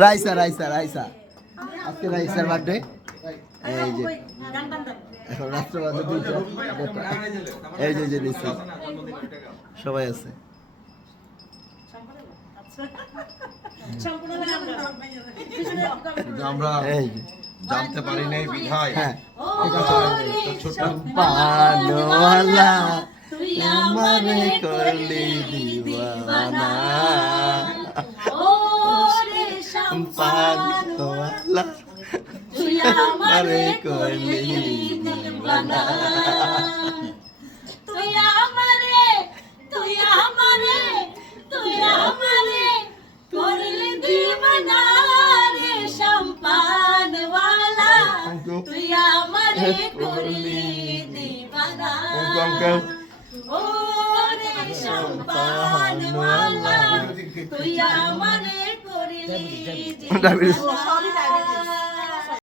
রাইসা রাইসা রাইসা আজকে রাইসার বার্থডে। এই যে এখন রাত্র বাজে 2টা। এই যে দিচ্ছি সবাই আছে। আমরা জানতে পারি নাই বিধায় ছোট পানওয়ালা আমারে করলি দিওয়ানা, পানওয়ালা আমারে করলি দিওয়ানা। তুই আমারে করলি দিবানা, ও রে সম্পানওয়ালা তুই আমারে করলি দিবানা।